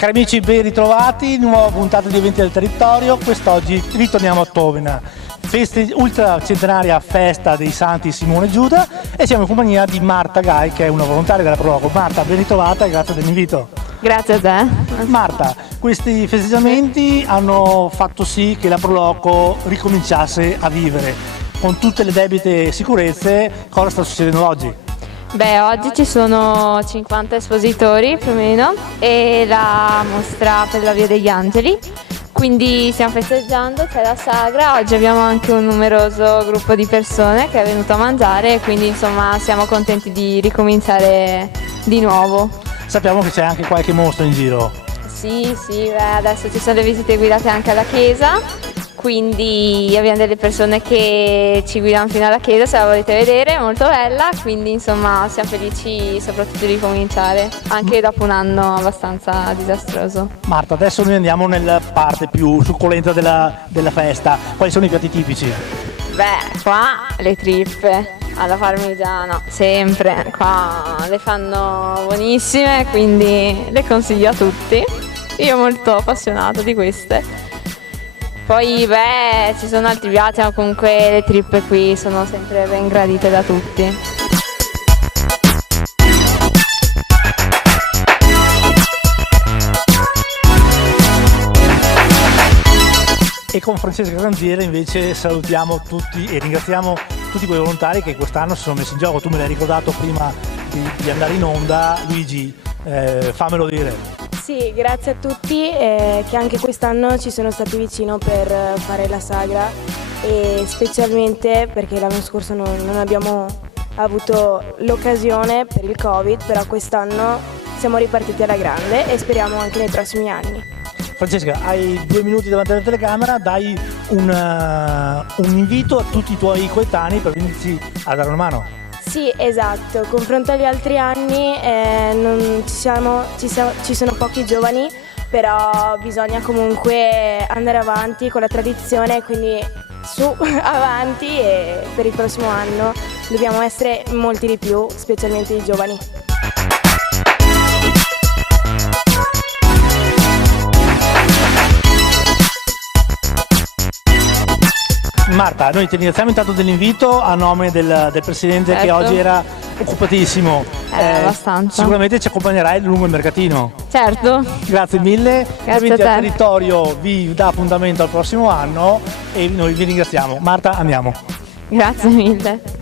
Cari amici, ben ritrovati, nuova puntata di Eventi del Territorio. Quest'oggi ritorniamo a Tovena, ultracentenaria festa dei Santi Simone e Giuda, e siamo in compagnia di Marta Gai, che è una volontaria della Proloco. Marta, ben ritrovata e grazie dell'invito. Grazie a te. Marta, questi festeggiamenti hanno fatto sì che la Proloco ricominciasse a vivere. Con tutte le debite sicurezze, cosa sta succedendo oggi? Beh, oggi ci sono 50 espositori più o meno e la mostra per la Via degli Angeli, quindi stiamo festeggiando, c'è la sagra, oggi abbiamo anche un numeroso gruppo di persone che è venuto a mangiare e quindi insomma siamo contenti di ricominciare di nuovo. Sappiamo che c'è anche qualche mostro in giro. Sì, adesso ci sono le visite guidate anche alla chiesa, quindi abbiamo delle persone che ci guidano fino alla chiesa, se la volete vedere, è molto bella, quindi insomma siamo felici soprattutto di ricominciare, anche dopo un anno abbastanza disastroso. Marta, adesso noi andiamo nella parte più succulenta della festa. Quali sono i piatti tipici? Beh, qua le trippe alla parmigiana, sempre, qua le fanno buonissime, quindi le consiglio a tutti. Io molto appassionata di queste. Poi beh, ci sono altri piatti, ma comunque le trippe qui sono sempre ben gradite da tutti. E con Francesca Grandiere invece salutiamo tutti e ringraziamo tutti quei volontari che quest'anno si sono messi in gioco. Tu me l'hai ricordato prima di andare in onda. Luigi, fammelo dire. Sì, grazie a tutti che anche quest'anno ci sono stati vicino per fare la sagra, e specialmente perché l'anno scorso non abbiamo avuto l'occasione per il Covid, però quest'anno siamo ripartiti alla grande e speriamo anche nei prossimi anni. Francesca, hai 2 minuti davanti alla telecamera, dai un invito a tutti i tuoi coetanei per venirci a dare una mano. Sì, esatto, confronto agli altri anni ci sono pochi giovani, però bisogna comunque andare avanti con la tradizione, quindi su, avanti, e per il prossimo anno dobbiamo essere molti di più, specialmente i giovani. Marta, noi ti ringraziamo intanto dell'invito a nome del Presidente, certo, che oggi era occupatissimo. Abbastanza. Sicuramente ci accompagnerai lungo il mercatino. Certo. Grazie mille. Grazie a te. Il Territorio vi dà appuntamento al prossimo anno e noi vi ringraziamo. Marta, andiamo. Grazie mille.